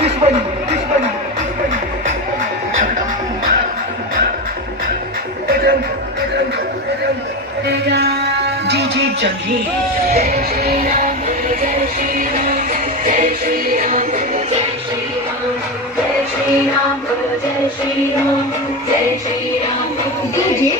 दुश्मन दुश्मन Bajrang Bajrang Bajrang DJ Jagheer. जय श्री राम जय श्री राम जय श्री राम जय श्री राम जय श्री राम जय श्री राम जय Shri Ram DJ